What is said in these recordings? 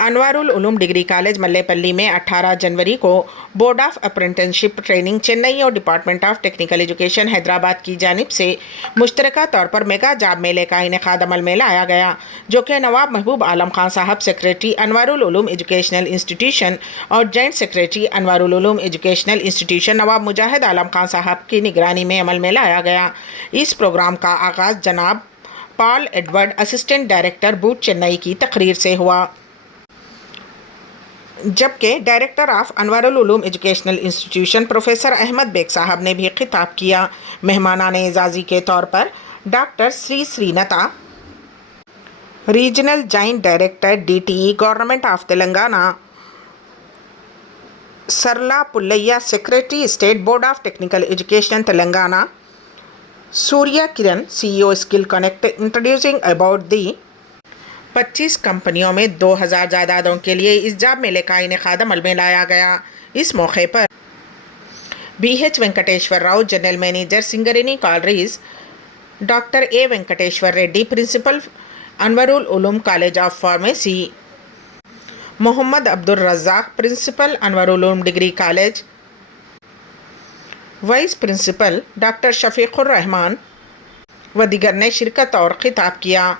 Anwarul Uloom degree college Mallepally में 18 जनवरी को board of apprenticeship training Chennai और department of technical education Hyderabad की जानिब से मुश्तरका तौर पर मेगा जॉब मेले का इनेकाद अमल में लाया गया, जो कि नवाब महबूब Alam Khan Sahab secretary Anwarul Uloom educational institution और joint secretary Anwarul Uloom educational institution Nawab Mujahid Alam Khan Sahab की निगरानी में अमल में लाया गया। इस प्रोग्राम का आगाज़ जनाब पॉल एडवर्ड असिस्टेंट डायरेक्टर बूट चेन्नई की तकरीर से हुआ, जबकि director of Anwarul Uloom educational institution professor Ahmad Baig साहब ने भी खिताब किया। मेहमानान एजाज़ी के तौर पर doctor Shri Srinatha, regional joint director DTE government of Telangana, Sarala Pullaiah secretary state board of technical education Telangana, Surya Kiran CEO skill connect introducing about the 25 कंपनियों में 2000 जायदादों के लिए इस जॉब मेले का इनेकाद अमल में लाया गया। इस मौके पर BH Venkateshwar Rao general manager Singareni college, doctor A Venkateshwar Reddy principal Anwarul Uloom college of pharmacy, Mohammed Abdul Razak principal Anwarul Uloom degree college, vice principal doctor Shafiqur Rahman व दीगर ने शिरकत और खिताब किया।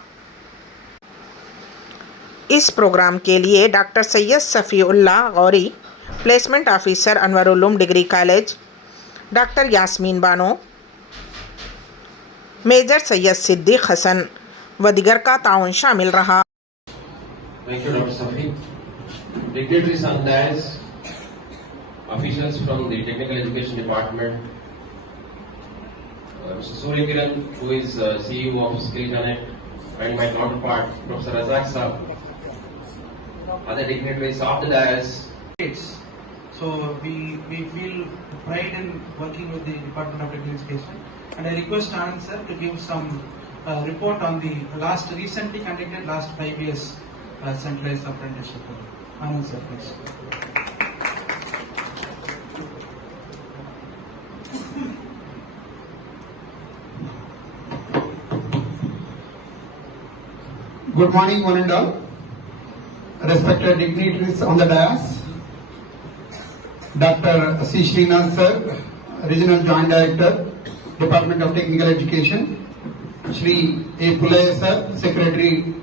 इस प्रोग्राम के लिए doctor Syed Safiullah Gauri placement officer Anwarul Uloom degree college, doctor Yasmeen Bano, major Syed Siddiq Hassan व दीगर का ताउन शामिल रहा। Thank you, Dr. Safi. Dignitaries on dais, officials from the Technical Education Department, Mr. Surya Kiran, who is CEO of Skill Connect, and my counterpart, Professor Razak Saab, other dignitaries of the dais. So we feel pride in working with the Department of Technical Education, and I request Anand sir to give some report on the recently conducted last 5 years centralized apprenticeship. Anand sir, please. Good morning, one and all. Respected dignitaries on the dais, Dr. C. Srinath sir, Regional Joint Director, Department of Technical Education, Shri A. Pullaya sir, Secretary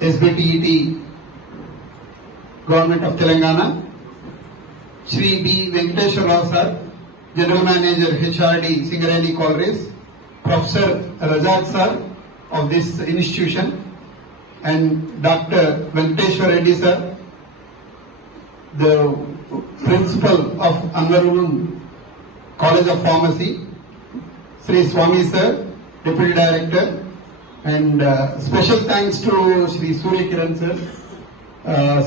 SBTET, Government of Telangana, Shri B. Venkateshwar Rao sir, General Manager HRD Singareni College, Professor Razak sir of this institution, and Dr. Venkateshwar Reddy sir, the principal of Anvarulum College of Pharmacy, Sri Swami sir, Deputy Director, and special thanks to Sri Surya Kiran sir,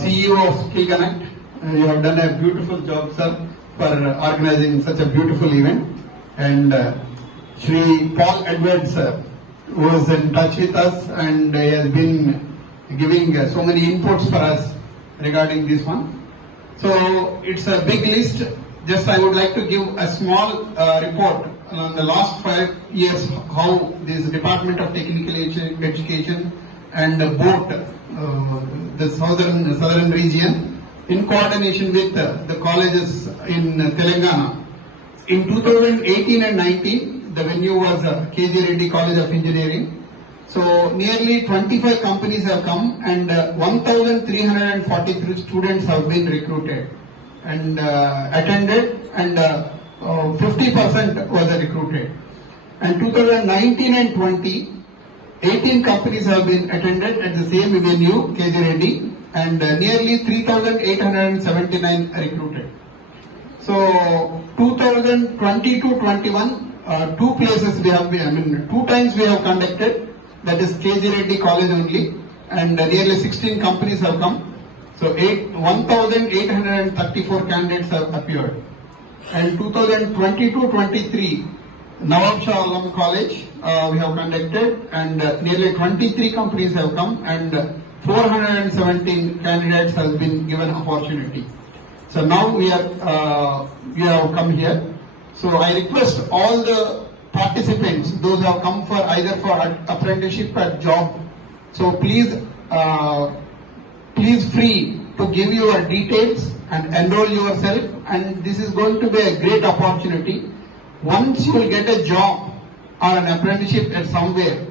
CEO of Skill Connect. You have done a beautiful job, sir, for organizing such a beautiful event. And Sri Paul Edwards sir, who is in touch with us and he has been giving so many inputs for us regarding this one. So it's a big list. Just I would like to give a small report on the last 5 years how this Department of Technical Education and both the southern region in coordination with the colleges in Telangana. In 2018 and 19, the venue was KG Reddy College of Engineering. So nearly 25 companies have come and 1,343 students have been recruited and attended, and 50% was recruited. And 2019 and 20, 18 companies have been attended at the same venue, KG Reddy, and nearly 3,879 recruited. So 2020 to 21, two places we have been, 2 times we have conducted, that is KG Reddy College only, and nearly 16 companies have come. So 1,834 candidates have appeared. And 2022-23, Nawab Shah Alam College we have conducted, and nearly 23 companies have come, and 417 candidates has been given opportunity. So now we have come here. So I request all the participants, those who have come for either for apprenticeship or job, so please free to give your details and enroll yourself, and this is going to be a great opportunity. Once you will get a job or an apprenticeship at somewhere,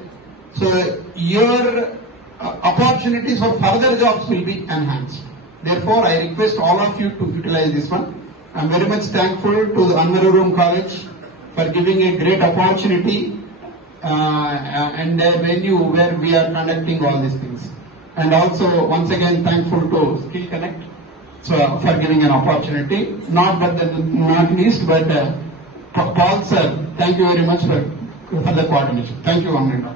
so your opportunities for further jobs will be enhanced. Therefore, I request all of you to utilize this one. I am very much thankful to the Anvarurum College for giving a great opportunity and a venue where we are conducting all these things. And also, once again, thankful to Skill Connect for giving an opportunity. Not least, but Paul sir, thank you very much for the coordination. Thank you, Amrita.